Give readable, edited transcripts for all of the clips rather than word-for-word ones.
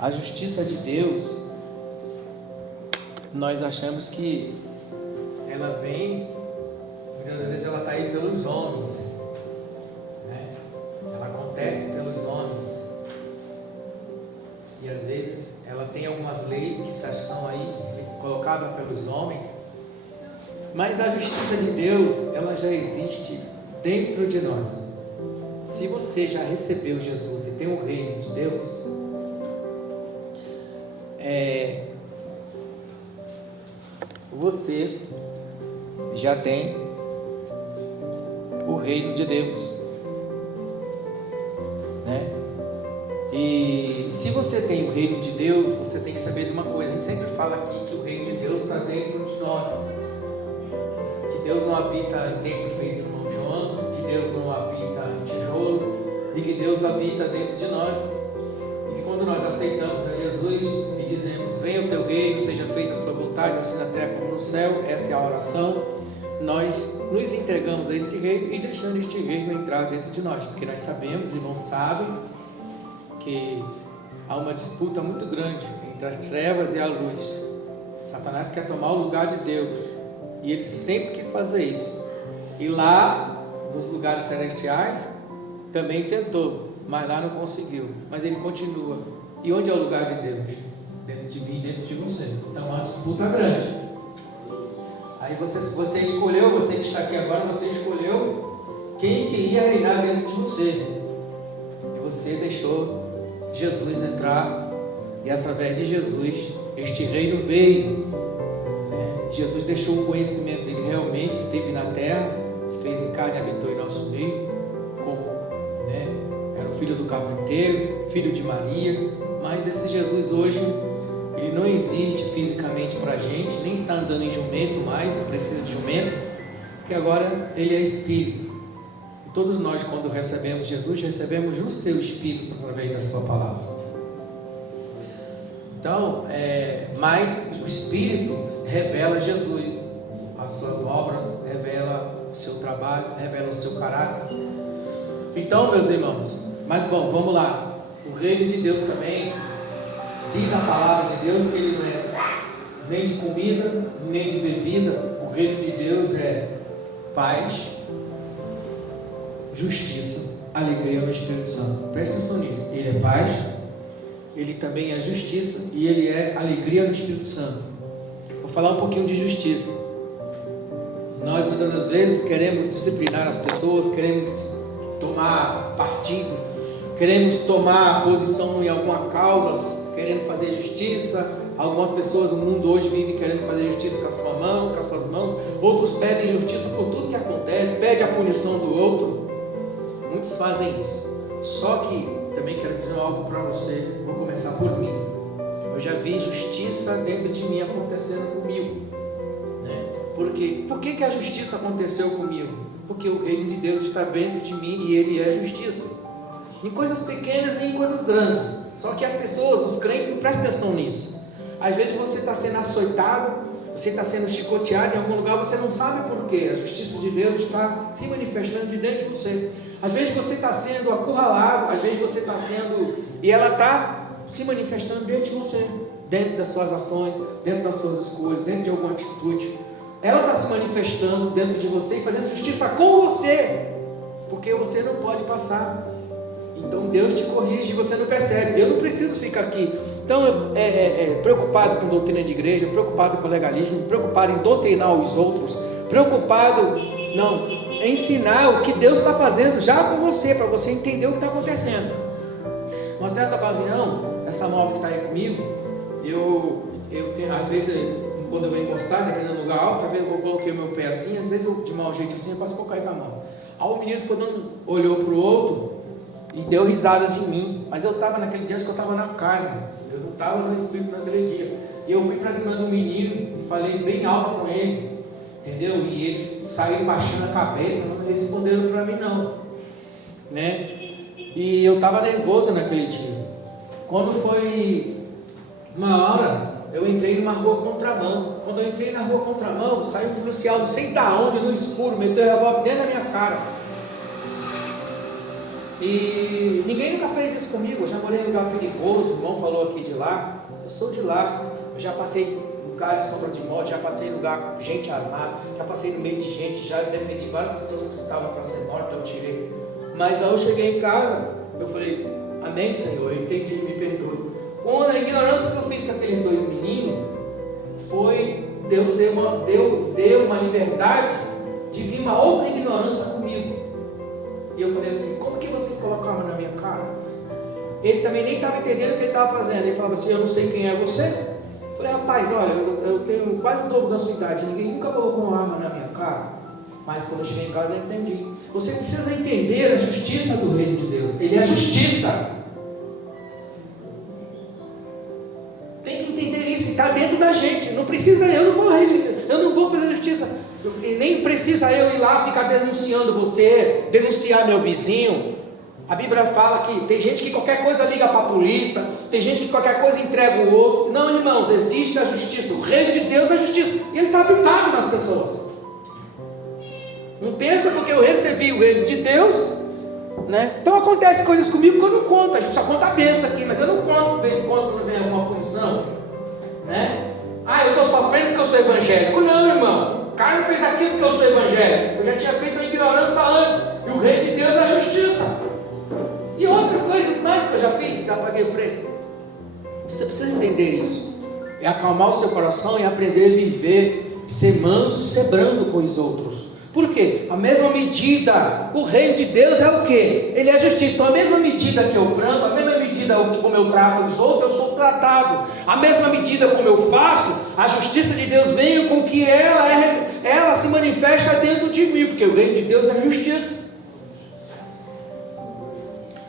A justiça de Deus, nós achamos que ela vem, muitas vezes ela está aí pelos homens, né? Ela acontece pelos homens, e às vezes ela tem algumas leis que já estão aí colocadas pelos homens, mas a justiça de Deus, ela já existe dentro de nós. Se você já recebeu Jesus e tem o reino de Deus, você já tem o reino de Deus, né? E se você tem o reino de Deus, você tem que saber de uma coisa. A gente sempre fala aqui que o reino de Deus está dentro de nós, que Deus não habita em templo feito por mão de homem, que Deus não habita em tijolo, e que Deus habita dentro de nós. E que quando nós aceitamos a Jesus e dizemos: venha o teu reino, seja feita a sua vontade, assim na terra como no céu, essa é a oração, nós nos entregamos a este reino e deixando este reino entrar dentro de nós, porque nós sabemos, irmãos sabem, que há uma disputa muito grande entre as trevas e a luz. Satanás quer tomar o lugar de Deus, e ele sempre quis fazer isso, e lá nos lugares celestiais também tentou, mas lá não conseguiu, mas ele continua. E onde é o lugar de Deus? Dentro de mim e dentro de você. Então é uma disputa grande. Aí você escolheu, você que está aqui agora, você escolheu quem queria reinar dentro de você, e você deixou Jesus entrar, e através de Jesus este reino veio, né? Jesus deixou um conhecimento, ele realmente esteve na terra, se fez em carne e habitou em nosso meio, como, né? Era o filho do carpinteiro, filho de Maria, mas esse Jesus hoje, ele não existe fisicamente para a gente, nem está andando em jumento mais, não precisa de jumento, porque agora ele é Espírito. E todos nós, quando recebemos Jesus, recebemos o seu Espírito através da sua palavra. Então, mas o Espírito revela Jesus, as suas obras, revela o seu trabalho, revela o seu caráter. Então, meus irmãos, mas bom, vamos lá. O reino de Deus também, diz a palavra de Deus que ele não é nem de comida, nem de bebida. O reino de Deus é paz, justiça, alegria no Espírito Santo. Presta atenção nisso. Ele é paz, ele também é justiça, e ele é alegria no Espírito Santo. Vou falar um pouquinho de justiça. Nós muitas das vezes queremos disciplinar as pessoas, queremos tomar partido, queremos tomar posição em alguma causa, querendo fazer justiça. Algumas pessoas no mundo hoje vivem querendo fazer justiça com a sua mão, com as suas mãos. Outros pedem justiça por tudo que acontece, pedem a punição do outro. Muitos fazem isso. Só que também quero dizer algo para você. Vou começar por mim. Eu já vi justiça dentro de mim acontecendo comigo, né? Por que a justiça aconteceu comigo? Porque o reino de Deus está dentro de mim e ele é justiça, em coisas pequenas e em coisas grandes. Só que as pessoas, os crentes, não prestam atenção nisso. Às vezes você está sendo açoitado, você está sendo chicoteado em algum lugar, você não sabe por quê. A justiça de Deus está se manifestando de dentro de você. Às vezes você está sendo acurralado, às vezes você está sendo, e ela está se manifestando dentro de você, dentro das suas ações, dentro das suas escolhas, dentro de alguma atitude. Ela está se manifestando dentro de você e fazendo justiça com você, porque você não pode passar. Então Deus te corrige e você não percebe. Eu não preciso ficar aqui. Então, preocupado com doutrina de igreja, preocupado com legalismo, preocupado em doutrinar os outros, preocupado, não, em ensinar o que Deus está fazendo já com você, para você entender o que está acontecendo. Uma certa ocasião, essa moto que está aí comigo, eu tenho, às vezes, quando eu vou encostar, dependendo do lugar alto, às vezes eu coloquei o meu pé assim, às vezes eu, de mau jeito assim, eu posso colocar com a mão. Aí o menino olhou para o outro e deu risada de mim, mas eu estava naquele dia que eu estava na carne, eu não estava no espírito naquele dia, e eu fui para cima do menino e falei bem alto com ele, entendeu? E eles saíram baixando a cabeça, não responderam para mim não, né? E eu estava nervoso naquele dia. Quando foi uma hora, eu entrei numa rua contramão. Quando eu entrei na rua contramão, saiu um policial, não sei da onde, no escuro, meteu a revólver dentro da minha cara. E ninguém nunca fez isso comigo. Eu já morei em lugar perigoso, o irmão falou aqui de lá. Eu sou de lá. Eu já passei em lugar de sombra de morte, já passei em lugar com gente armada, já passei no meio de gente, já defendi várias pessoas que estavam para ser mortas, eu tirei. Mas aí eu cheguei em casa, eu falei, amém, Senhor, eu entendi, me perdoe. Quando a ignorância que eu fiz com aqueles dois meninos, Deus deu uma liberdade de vir uma outra ignorância comigo. E eu falei assim, como que vocês colocam arma na minha cara? Ele também nem estava entendendo o que ele estava fazendo. Ele falava assim, eu não sei quem é você. Eu falei, rapaz, olha, eu tenho quase o dobro da sua idade, ninguém nunca colocou uma arma na minha cara. Mas quando eu cheguei em casa eu entendi. Você precisa entender a justiça do reino de Deus. Ele é justiça. Tem que entender isso, está dentro da gente. Não precisa, eu não vou fazer justiça. E nem precisa eu ir lá ficar denunciando você, denunciar meu vizinho. A Bíblia fala que tem gente que qualquer coisa liga para a polícia, tem gente que qualquer coisa entrega o outro. Não, irmãos, existe a justiça. O reino de Deus é a justiça. E ele está habitado nas pessoas. Não pensa porque eu recebi o reino de Deus, né? Então acontece coisas comigo que eu não conto. A gente só conta a bênção aqui, mas eu não conto de vez em quando não vem alguma punição, né? Ah, eu estou sofrendo porque eu sou evangélico. Não, irmão. O cara não fez aquilo porque eu sou evangélico. Eu já tinha feito a ignorância antes. E o reino de Deus é a justiça. E outras coisas mais que eu já fiz, já paguei o preço. Você precisa entender isso. É acalmar o seu coração e aprender a viver, ser manso, ser brando com os outros. Por quê? A mesma medida, o reino de Deus é o quê? Ele é justiça. Então a mesma medida que eu brando, a mesma medida como eu trato os outros, eu sou tratado. A mesma medida como eu faço, a justiça de Deus vem com que ela se manifesta dentro de mim, porque o reino de Deus é justiça.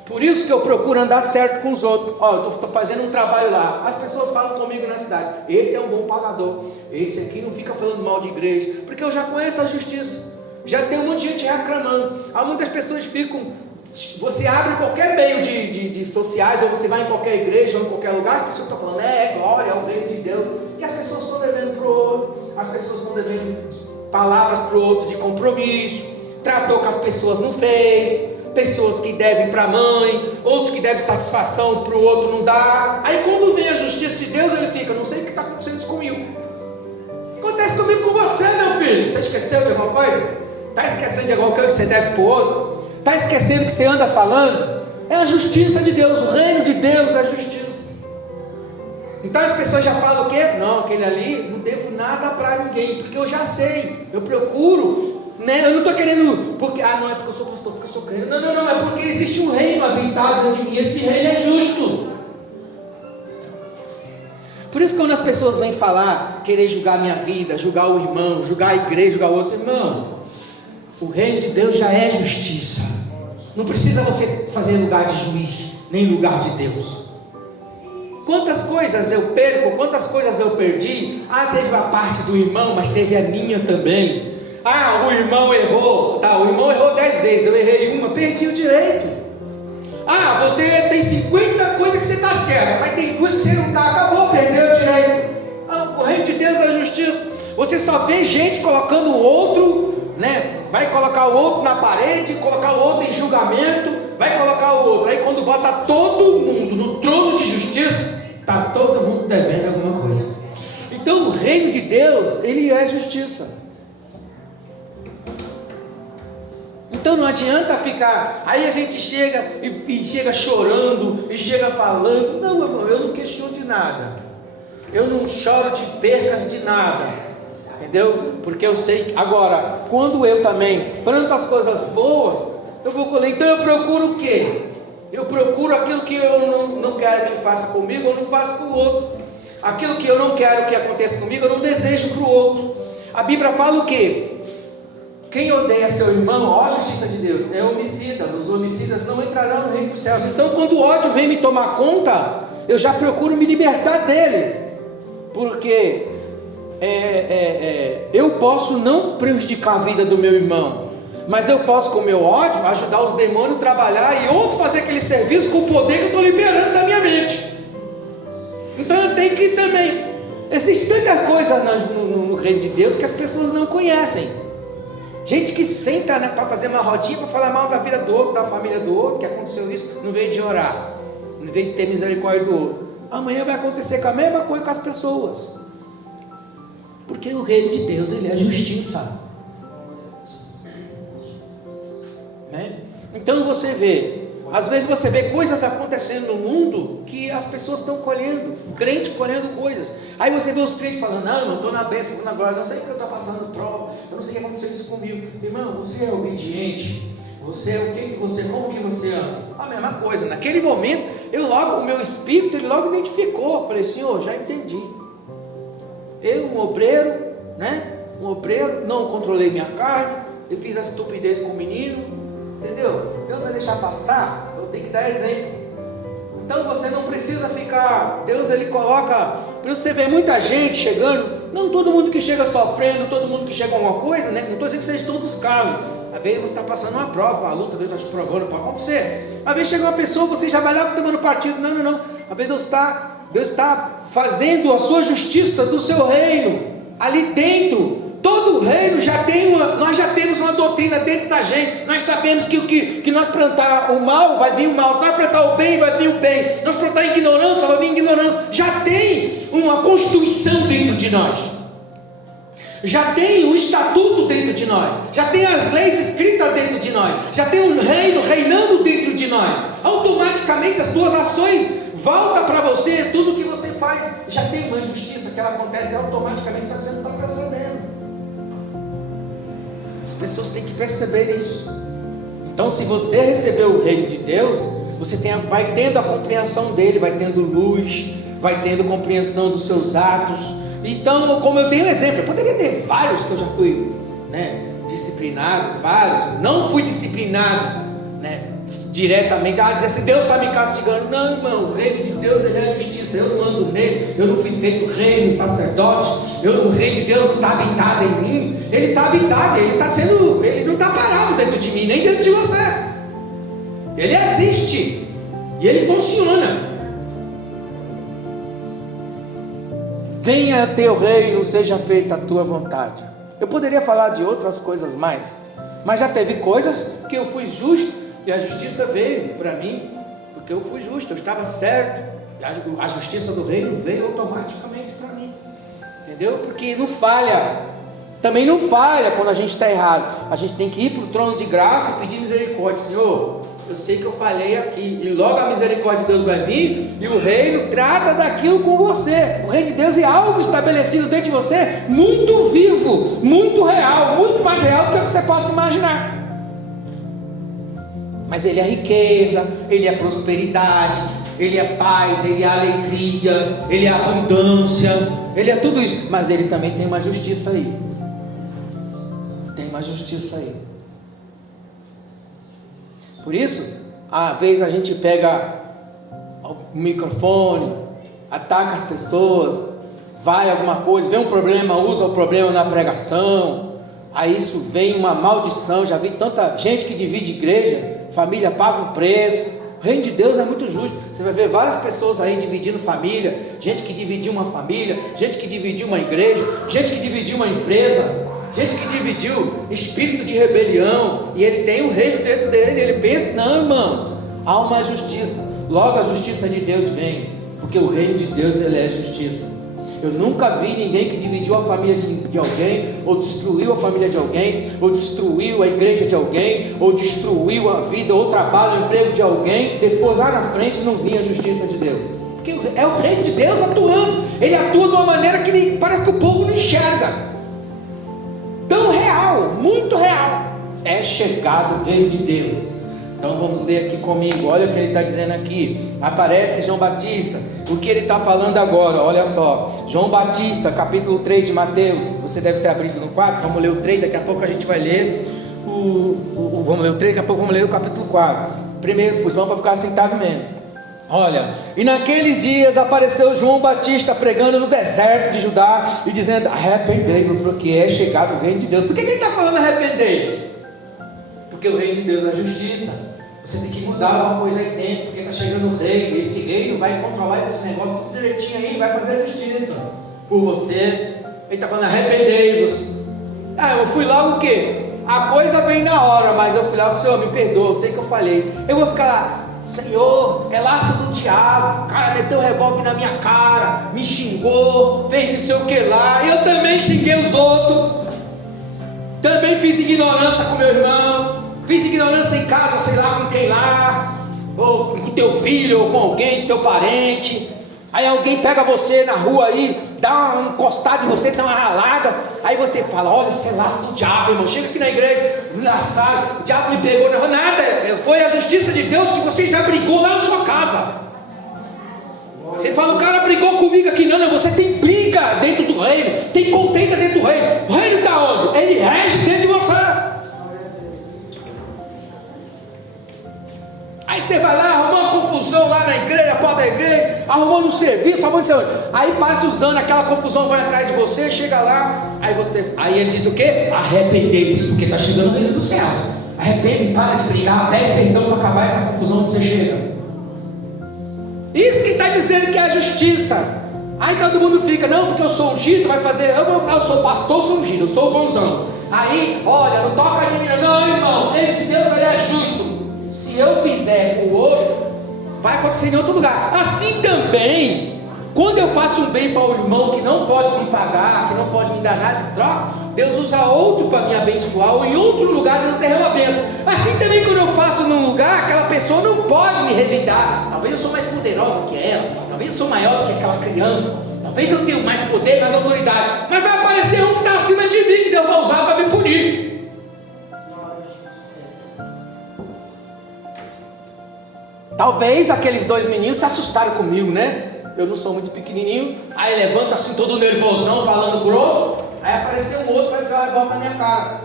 Por isso que eu procuro andar certo com os outros. Eu estou fazendo um trabalho lá. As pessoas falam comigo na cidade, esse é um bom pagador, esse aqui não fica falando mal de igreja, porque eu já conheço a justiça. Já tem um monte de gente reclamando. Há muitas pessoas ficam. Você abre qualquer meio de sociais, ou você vai em qualquer igreja, ou em qualquer lugar, as pessoas estão falando, glória, é o reino de Deus. E as pessoas estão devendo para o outro, as pessoas estão devendo palavras para o outro de compromisso, tratou com as pessoas, não fez. Pessoas que devem para a mãe, outros que devem satisfação para o outro não dá. Aí quando vem a justiça de Deus, ele fica, não sei o que está acontecendo comigo. Acontece comigo com você, meu filho. Você esqueceu de alguma coisa? Está esquecendo de alguma coisa que você deve para o outro? Está esquecendo que você anda falando? É a justiça de Deus, o reino de Deus é a justiça. Então as pessoas já falam o quê? Não, aquele ali, não devo nada para ninguém, porque eu já sei, eu procuro. Eu não estou querendo, porque, não é porque eu sou pastor, porque eu sou crente. Não, é porque existe um reino habitado dentro de mim, esse reino é justo. Por isso que quando as pessoas vêm falar, querer julgar a minha vida, julgar o irmão, julgar a igreja, julgar o outro, irmão, o reino de Deus já é justiça. Não precisa você fazer lugar de juiz, nem lugar de Deus. Quantas coisas eu perco, quantas coisas eu perdi. Teve a parte do irmão, mas teve a minha também. O irmão errou, o irmão errou 10 vezes, eu errei uma, perdi o direito. Você tem 50 coisas que você está certo, mas tem duas que você não está, acabou, perdeu o direito. O reino de Deus é a justiça. Você só vê gente colocando o outro, vai colocar o outro na parede, colocar o outro em julgamento, vai colocar o outro. Aí quando bota todo mundo no trono de justiça, está todo mundo devendo alguma coisa. Então o reino de Deus, ele é justiça. Então não adianta ficar, aí a gente chega e chega chorando, e chega falando, não, irmão, eu não questiono de nada, eu não choro de percas de nada, entendeu? Porque eu sei, agora, quando eu também planto as coisas boas, eu vou colher. Então eu procuro o quê? Eu procuro aquilo que eu não quero que faça comigo, eu não faço com o outro. Aquilo que eu não quero que aconteça comigo, eu não desejo para o outro. A Bíblia fala o quê? Quem odeia seu irmão, a justiça de Deus, é homicida. Os homicidas não entrarão no reino dos céus. Então quando o ódio vem me tomar conta, eu já procuro me libertar dele. Porque eu posso não prejudicar a vida do meu irmão, mas eu posso, com o meu ódio, ajudar os demônios a trabalhar e outro fazer aquele serviço com o poder que eu estou liberando da minha mente. Então eu tenho que também. Existe tanta coisa no reino de Deus que as pessoas não conhecem. Gente que senta, né, para fazer uma rodinha, para falar mal da vida do outro, da família do outro, que aconteceu isso, não veio de orar, não veio de ter misericórdia do outro. Amanhã vai acontecer com a mesma coisa com as pessoas. Porque o reino de Deus, ele é justiça. Né? Então você vê, às vezes você vê coisas acontecendo no mundo que as pessoas estão colhendo, crente colhendo coisas. Aí você vê os crentes falando: não, eu estou na bênção, estou na glória, não sei o que eu estou passando prova, eu não sei o que aconteceu isso comigo. Irmão, você é obediente, você é o que você, como que você ama? A mesma coisa. Naquele momento, o meu espírito, ele logo identificou. Eu falei: Senhor, já entendi. Eu, um obreiro, né? Não controlei minha carne, eu fiz a estupidez com o menino, entendeu? Deus vai deixar passar, eu tenho que dar exemplo. Então você não precisa ficar, Deus ele coloca, por isso você vê muita gente chegando, não todo mundo que chega sofrendo, todo mundo que chega a alguma coisa, né? Não estou dizendo que seja todos os casos. Às vezes você está passando uma prova, uma luta, Deus está te provando, pode acontecer. Às vezes chega uma pessoa, você já vai lá tomando partido, não. Às vezes Deus está fazendo a sua justiça do seu reino, ali dentro. Todo o reino já tem nós já temos uma doutrina dentro da gente. Nós sabemos que nós plantar o mal, vai vir o mal. Nós plantar o bem, vai vir o bem. Nós plantar a ignorância, vai vir a ignorância. Já tem uma constituição dentro de nós. Já tem um estatuto dentro de nós. Já tem as leis escritas dentro de nós. Já tem um reino reinando dentro de nós. Automaticamente as suas ações voltam para você. Tudo que você faz já tem uma justiça que ela acontece automaticamente, só que você não está percebendo. As pessoas têm que perceber isso. Então, se você recebeu o reino de Deus, você vai tendo a compreensão dele, vai tendo luz, vai tendo compreensão dos seus atos. Então, como eu dei um exemplo, eu poderia ter vários que eu já fui, né, disciplinado, vários. Não fui disciplinado, né, diretamente, dizer assim: Deus está me castigando. Não, irmão, o reino de Deus ele é justiça. Eu não ando nele, eu não fui feito reino, sacerdote. O reino de Deus não está habitado em mim. Ele está habitado, ele não está parado dentro de mim, nem dentro de você. Ele existe e ele funciona. Venha teu reino, seja feita a tua vontade. Eu poderia falar de outras coisas mais, mas já teve coisas que eu fui justo e a justiça veio para mim, porque eu fui justo, eu estava certo. A justiça do reino veio automaticamente para mim, entendeu? Porque não falha. Também não falha quando a gente está errado. A gente tem que ir para o trono de graça e pedir misericórdia. Senhor, eu sei que eu falhei aqui, e logo a misericórdia de Deus vai vir, e o reino trata daquilo com você. O reino de Deus é algo estabelecido dentro de você, muito vivo, muito real, muito mais real do que o que você possa imaginar. Mas ele é riqueza, ele é prosperidade, ele é paz, ele é alegria, ele é abundância, ele é tudo isso. Mas ele também tem uma justiça aí. Tem uma justiça aí. Por isso, às vezes a gente pega o microfone, ataca as pessoas, vai alguma coisa, vê um problema, usa o problema na pregação, aí isso vem uma maldição. Já vi tanta gente que divide igreja, família paga um preço. O reino de Deus é muito justo. Você vai ver várias pessoas aí dividindo família, gente que dividiu uma família, gente que dividiu uma igreja, gente que dividiu uma empresa, gente que dividiu espírito de rebelião, e ele tem o reino dentro dele. Ele pensa: não, irmãos, há uma justiça. Logo a justiça de Deus vem, porque o reino de Deus ele é justiça. Eu nunca vi ninguém que dividiu a família de alguém, ou destruiu a família de alguém, ou destruiu a igreja de alguém, ou destruiu a vida, ou o trabalho, o emprego de alguém, depois lá na frente não vinha a justiça de Deus. Porque é o reino de Deus atuando. Ele atua de uma maneira que parece que o povo não enxerga. Tão real, muito real. É chegado o reino de Deus. Então vamos ler aqui comigo. Olha o que ele está dizendo aqui. Aparece João Batista. O que ele está falando agora? Olha só, João Batista, capítulo 3 de Mateus. Você deve ter abrido no 4. Vamos ler o 3, daqui a pouco a gente vai ler vamos ler o 3, daqui a pouco vamos ler o capítulo 4. Primeiro, os vamos para ficar sentado mesmo. Olha, e naqueles dias apareceu João Batista pregando no deserto de Judá e dizendo: arrependei-vos, porque é chegado o reino de Deus. Por que ele está falando arrependei-vos? Porque o reino de Deus é justiça. Você tem que mudar alguma coisa aí dentro, porque está chegando o reino. Esse reino vai controlar esses negócios tudo direitinho aí, vai fazer justiça por você. Ele está falando: arrependei-vos. Eu fui lá o quê? a coisa vem na hora, mas eu fui lá, Senhor, me perdoa, eu sei que eu falhei. Eu vou ficar lá, Senhor, é laço do diabo, o cara meteu o revólver na minha cara, me xingou, fez não sei o que lá, eu também xinguei os outros, também fiz ignorância com meu irmão, fiz ignorância em casa, sei lá com quem lá, ou com teu filho, ou com alguém, teu parente. Aí alguém pega você na rua aí, dá uma encostada em você, dá uma ralada, aí você fala, olha, isso é laço do diabo, irmão, chega aqui na igreja, me laçaram, o diabo me pegou, não, nada, foi a justiça de Deus que você já brigou lá na sua casa. Você fala, o cara brigou comigo aqui, não, você tem briga dentro do reino, tem contenda dentro do reino. O reino está onde? Ele rege dentro de você. Aí você vai lá, arrumou uma confusão lá na igreja, porta da igreja, arrumou no serviço, arrumou no serviço. Aí passa os anos, aquela confusão vai atrás de você, chega lá, aí ele diz o quê? Arrepender-se, porque está chegando o reino do céu. Arrepende, para de brigar, pede perdão para acabar essa confusão que você chega. Isso que está dizendo que é a justiça. Aí todo mundo fica, não, porque eu sou ungido, vai fazer, eu sou pastor, sou ungido, eu sou o bonzão. Aí, olha, não toca em mim, não, irmão, o reino de Deus ele é justo. Se eu fizer com o outro, vai acontecer em outro lugar. Assim também, quando eu faço um bem para o irmão que não pode me pagar, que não pode me dar nada de troca, Deus usa outro para me abençoar, ou em outro lugar Deus derrama a bênção. Assim também quando eu faço num lugar, aquela pessoa não pode me revidar. Talvez eu sou mais poderosa que ela, talvez eu sou maior do que aquela criança, talvez eu tenha mais poder, mais autoridade, mas vai aparecer um que está acima de mim, que Deus vai usar para me punir. Talvez aqueles dois meninos se assustaram comigo, né? Eu não sou muito pequenininho. Aí levanta assim todo nervosão, falando grosso. Aí apareceu um outro, vai enfiar a revólver na minha cara.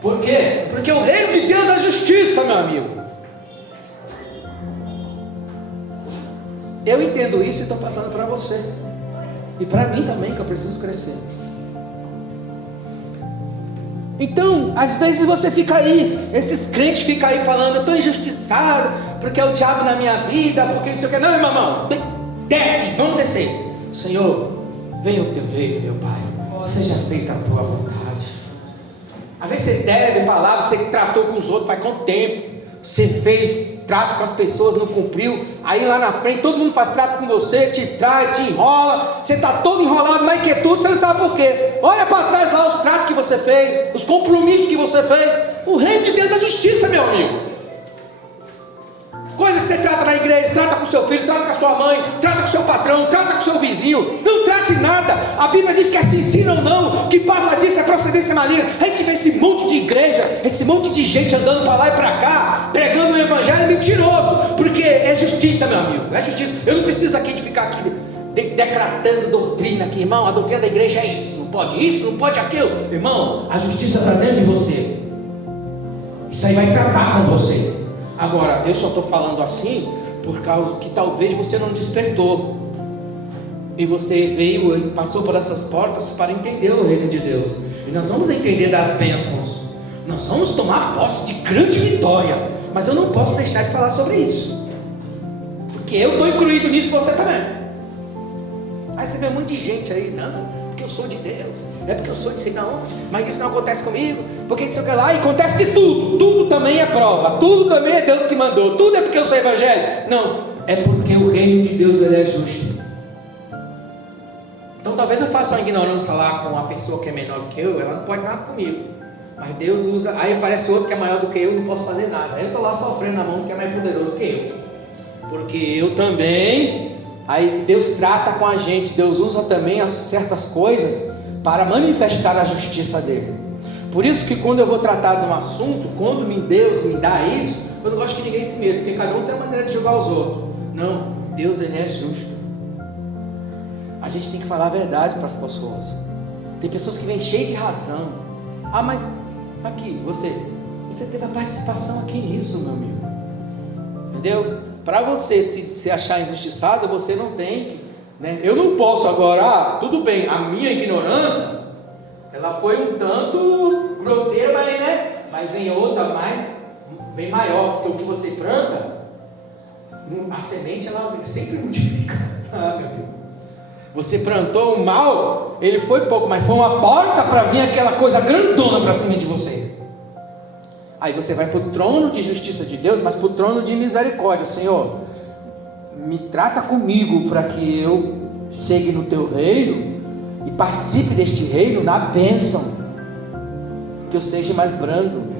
Por quê? Porque o reino de Deus é justiça, meu amigo. Eu entendo isso e estou passando para você. E para mim também, que eu preciso crescer. Então, às vezes você fica aí, esses crentes ficam aí falando, eu estou injustiçado, porque é o diabo na minha vida, porque não sei o que. Não, irmão, desce, vamos descer. Senhor, venha o teu reino, meu Pai, seja feita a tua vontade. Às vezes você deve palavras, você tratou com os outros faz quanto tempo, você fez trato com as pessoas, não cumpriu, aí lá na frente todo mundo faz trato com você, te trai, te enrola, você está todo enrolado, mas que tudo, você não sabe por quê. Olha para trás lá os tratos que você fez, os compromissos que você fez. O reino de Deus é justiça, meu amigo. Coisa que você trata na igreja, trata com seu filho, trata com a sua mãe, trata com seu patrão, trata com seu vizinho, não trate nada. A Bíblia diz que é se ensina ou não, que passa disso é procedência maligna. A gente vê esse monte de igreja, esse monte de gente andando para lá e para cá, pregando o evangelho mentiroso, porque é justiça, meu amigo, é justiça. Eu não preciso aqui de ficar aqui decretando doutrina aqui, irmão. A doutrina da igreja é isso, não pode aquilo. Irmão, a justiça está dentro de você. Isso aí vai tratar com você. Agora, eu só estou falando assim por causa que talvez você não despertou e você veio e passou por essas portas para entender o reino de Deus. E nós vamos entender das bênçãos, nós vamos tomar posse de grande vitória, mas eu não posso deixar de falar sobre isso, porque eu estou incluído nisso, você também. Aí você vê um monte de gente aí, não, porque eu sou de Deus, é porque eu sou de sei não, mas isso não acontece comigo, porque não sei o que lá, e acontece de tudo também é prova, tudo também é Deus que mandou, tudo é porque eu sou evangélico. Não, é porque o reino de Deus ele é justo. Então talvez eu faça uma ignorância lá com uma pessoa que é menor do que eu, ela não pode nada comigo, mas Deus usa, aí aparece outro que é maior do que eu, não posso fazer nada, aí eu estou lá sofrendo na mão que é mais poderoso que eu, porque eu também. Aí Deus trata com a gente, Deus usa também certas coisas para manifestar a justiça dele. Por isso que quando eu vou tratar de um assunto, quando Deus me dá isso, eu não gosto que ninguém se meta, porque cada um tem uma maneira de julgar os outros. Não, Deus ele é justo. A gente tem que falar a verdade para as pessoas. Tem pessoas que vêm cheias de razão. Ah, mas aqui, você teve a participação aqui nisso, meu amigo. Entendeu? Para você se achar injustiçado, você não tem, né? Eu não posso agora, tudo bem, a minha ignorância, ela foi um tanto grosseira, mas vem outra vem maior, porque o que você planta, a semente ela sempre multiplica. Meu Deus. Você plantou o mal, ele foi pouco, mas foi uma porta para vir aquela coisa grandona para cima de você. Aí você vai para o trono de justiça de Deus, mas para o trono de misericórdia. Senhor, me trata comigo para que eu chegue no teu reino e participe deste reino na bênção, que eu seja mais brando.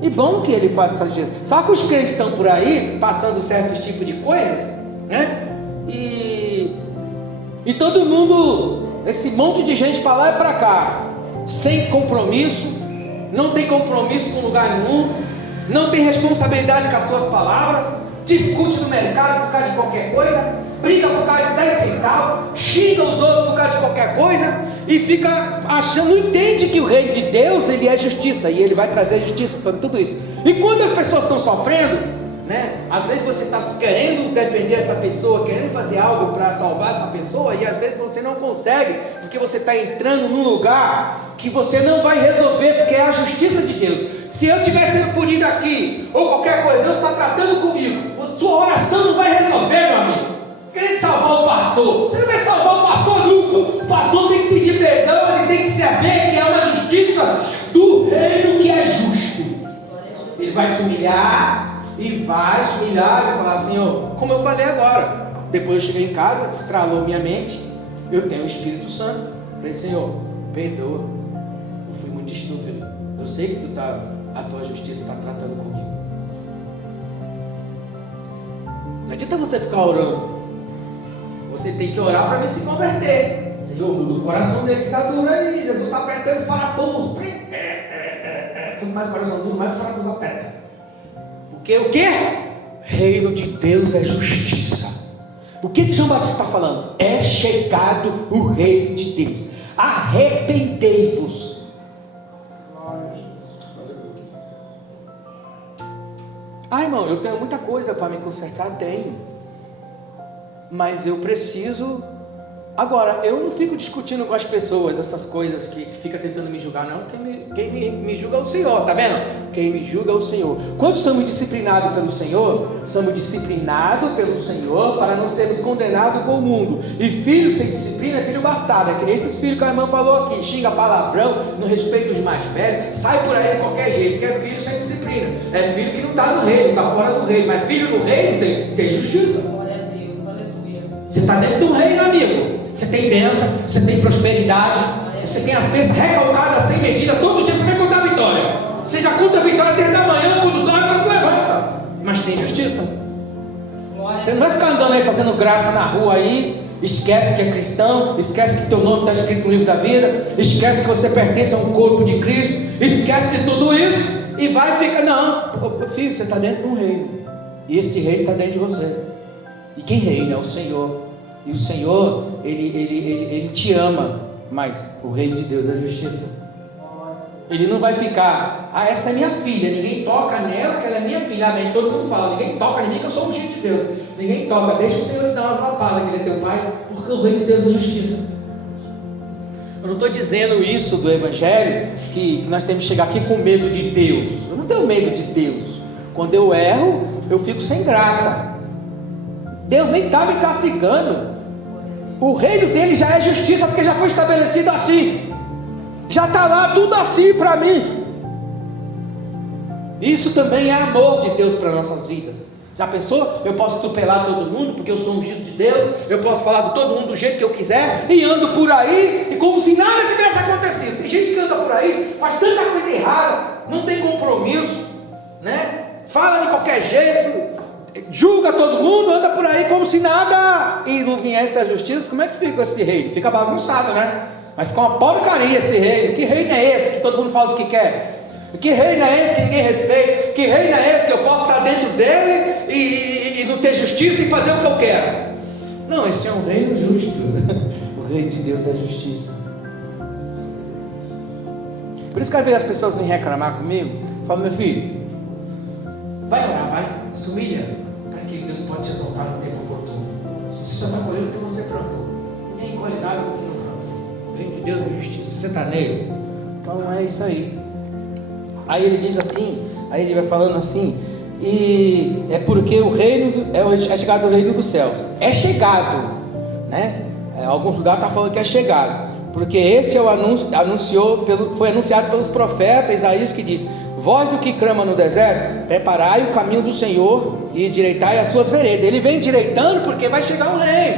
E bom que ele faça essa gestão. Só que os crentes estão por aí passando certos tipos de coisas, né? E todo mundo, esse monte de gente para lá e para cá, sem compromisso, não tem compromisso com lugar nenhum, não tem responsabilidade com as suas palavras, discute no mercado por causa de qualquer coisa, briga por causa de 10 centavos, xinga os outros por causa de qualquer coisa, e fica achando, não entende que o reino de Deus, ele é justiça, e ele vai trazer justiça sobre tudo isso. E quando as pessoas estão sofrendo, né? Às vezes você está querendo defender essa pessoa, querendo fazer algo para salvar essa pessoa, e às vezes você não consegue, porque você está entrando num lugar que você não vai resolver, porque é a justiça de Deus. Se eu estiver sendo punido aqui, ou qualquer coisa, Deus está tratando comigo, a sua oração não vai resolver, meu amigo. Querendo salvar o pastor, você não vai salvar o pastor nunca. O pastor tem que pedir perdão, ele tem que saber que é uma justiça do reino que é justo. Ele vai se humilhar, e vai falar: Senhor, como eu falei agora, depois eu cheguei em casa, estralou minha mente, eu tenho o Espírito Santo. Falei: Senhor, perdoa, eu fui muito estúpido, eu sei que a tua justiça está tratando comigo. Não adianta você ficar orando, você tem que orar para mim se converter. Senhor, muda o coração dele que está duro aí, Jesus está apertando os parafusos. Quanto mais o coração duro, mais o parafuso aperta. Porque o que? Reino de Deus é justiça. O que João Batista está falando? É chegado o reino de Deus. Arrependei-vos. Ah, irmão, eu tenho muita coisa para me consertar, tenho. Mas eu preciso. Agora, eu não fico discutindo com as pessoas essas coisas que fica tentando me julgar, não. Quem me julga é o Senhor, tá vendo? Quem me julga é o Senhor. Quando somos disciplinados pelo Senhor, somos disciplinados pelo Senhor para não sermos condenados com o mundo. E filho sem disciplina é filho bastardo. É que nem esses filhos que a irmã falou aqui: xinga palavrão, não respeita os mais velhos, sai por aí de qualquer jeito, que é filho sem disciplina. É filho que não está no reino, está fora do reino. Mas filho do reino tem justiça. Glória a Deus, aleluia. Você está dentro do reino, amigo. Você tem bênção, você tem prosperidade, você tem as bênçãos recalcadas sem medida. Todo dia você vai contar a vitória. Você já conta a vitória desde a manhã, quando dorme, quando levanta. Mas tem justiça. Você não vai ficar andando aí fazendo graça na rua aí. Esquece que é cristão, esquece que teu nome está escrito no livro da vida, esquece que você pertence a um corpo de Cristo, esquece de tudo isso e vai ficar. Não, filho, você está dentro de um reino, e este reino está dentro de você. E quem reina é o Senhor. E o Senhor, Ele te ama, mas o reino de Deus é justiça. Ele não vai ficar: ah, essa é minha filha, ninguém toca nela, que ela é minha filha. Amém. Todo mundo fala: ninguém toca em mim, que eu sou um filho de Deus. Ninguém toca, deixa o Senhor ensinar umas lapadas, que Ele é teu Pai, porque o reino de Deus é justiça. Eu não estou dizendo isso do Evangelho, que nós temos que chegar aqui com medo de Deus. Eu não tenho medo de Deus. Quando eu erro, eu fico sem graça. Deus nem está me castigando. O reino dele já é justiça, porque já foi estabelecido assim. Já está lá tudo assim para mim. Isso também é amor de Deus para nossas vidas. Já pensou? Eu posso atropelar todo mundo porque eu sou ungido de Deus. Eu posso falar de todo mundo do jeito que eu quiser e ando por aí e como se nada tivesse acontecido. Tem gente que anda por aí, faz tanta coisa errada, não tem compromisso, né? Fala de qualquer jeito, julga todo mundo, anda por aí como se nada, e não viesse a justiça. Como é que fica esse reino? Fica bagunçado, né? Mas fica uma porcaria esse reino. Que reino é esse que todo mundo faz o que quer? Que reino é esse que ninguém respeita? Que reino é esse que eu posso estar dentro dele e não ter justiça e fazer o que eu quero? Não, esse é um reino justo. O reino de Deus é justiça. Por isso que às vezes as pessoas vêm reclamar comigo, falam: meu filho, vai orar, vai, se humilha, para que Deus pode te exaltar no tempo oportuno. Você só está colhendo o que você plantou. Ninguém colhe nada do que não plantou. O reino de Deus é justiça. Você está nele? Então é isso aí. Aí ele diz assim, aí ele vai falando assim: e é porque o reino é chegado o reino do céu. É chegado, né? Alguns lugares está falando que é chegado, porque este é o foi anunciado pelos profetas Isaías, que diz: Voz do que clama no deserto, preparai o caminho do Senhor e endireitai as suas veredas. Ele vem endireitando porque vai chegar um rei.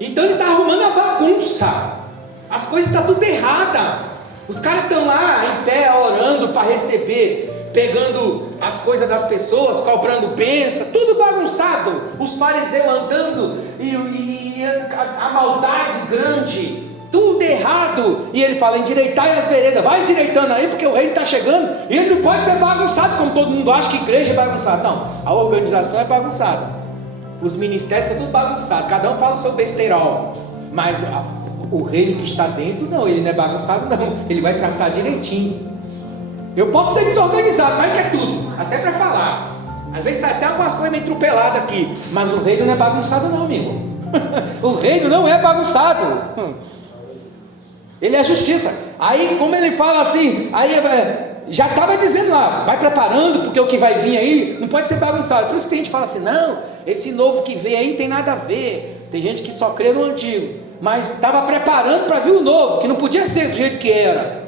Então ele está arrumando a bagunça. As coisas estão tudo erradas. Os caras estão lá em pé orando para receber, pegando as coisas das pessoas, cobrando bênção, tudo bagunçado. Os fariseus andando e a maldade grande, tudo errado. E ele fala: endireitai as veredas, vai endireitando aí, porque o rei está chegando. E ele não pode ser bagunçado, como todo mundo acha que igreja é bagunçada. Não, a organização é bagunçada, os ministérios são tudo bagunçado, cada um fala o seu besteirol. Mas o reino que está dentro, não, ele não é bagunçado, não, ele vai tratar direitinho. Eu posso ser desorganizado, mas que é tudo, até para falar. Às vezes sai até algumas coisas meio atropeladas aqui, mas o reino não é bagunçado, não, amigo. O reino não é bagunçado, ele é justiça. Aí, como ele fala assim, aí já estava dizendo lá, vai preparando, porque o que vai vir aí não pode ser bagunçado. Por isso que a gente fala assim: não, esse novo que vem aí não tem nada a ver. Tem gente que só crê no antigo, mas estava preparando para vir o novo, que não podia ser do jeito que era.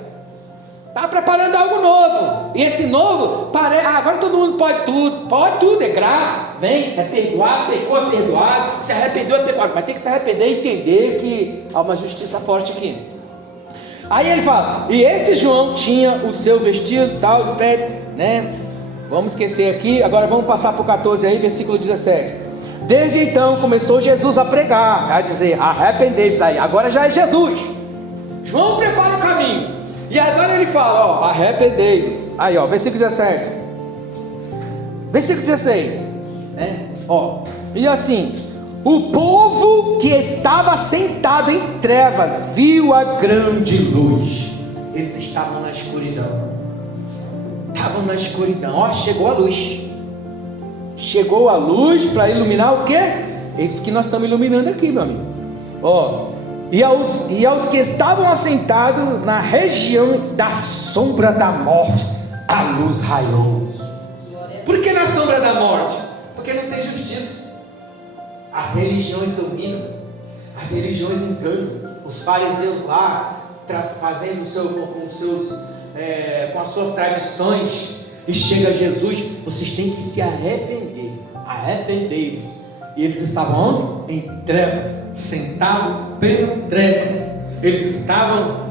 Estava preparando algo novo. E esse novo, agora todo mundo pode tudo, é graça, vem, é perdoado, pecou, é perdoado, se arrependeu, é perdoado. Mas tem que se arrepender e entender que há uma justiça forte aqui. Aí ele fala: e este João tinha o seu vestido tal de pé, né? Vamos esquecer aqui, agora vamos passar para o 14 aí, versículo 17. Desde então começou Jesus a pregar, a dizer: arrependei-vos. Aí agora já é Jesus. João prepara o caminho. E agora ele fala: ó, arrependei-vos. Aí, ó, versículo 17. Versículo 16, né? Ó, e assim: o povo que estava sentado em trevas viu a grande luz. Eles estavam na escuridão. Estavam na escuridão. Ó, chegou a luz. Chegou a luz para iluminar o quê? Esse que nós estamos iluminando aqui, meu amigo. Ó, e aos que estavam assentados na região da sombra da morte, a luz raiou. Por que na sombra da morte? Porque não tem justiça. As religiões dominam, as religiões enganam. Os fariseus lá fazendo com as suas tradições. E chega Jesus: vocês têm que se arrepender. Arrependei-vos. E eles estavam onde? Em trevas, sentados pelas trevas. Eles estavam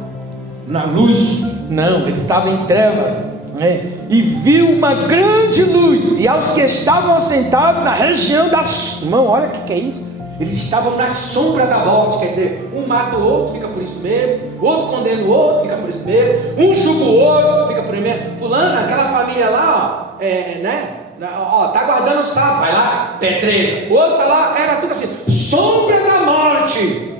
na luz? Não, eles estavam em trevas, né? E viu uma grande luz. E aos que estavam assentados na região da... Irmão, olha o que é isso. Eles estavam na sombra da morte. Quer dizer, um mata o outro, fica por isso mesmo. O outro condena o outro, fica por isso mesmo. Um julga o outro, fica por isso mesmo. Fulano, aquela família lá, ó, né? Ó, tá guardando o sapo, vai lá, pedreja. O outro tá lá, era tudo assim, sombra da morte.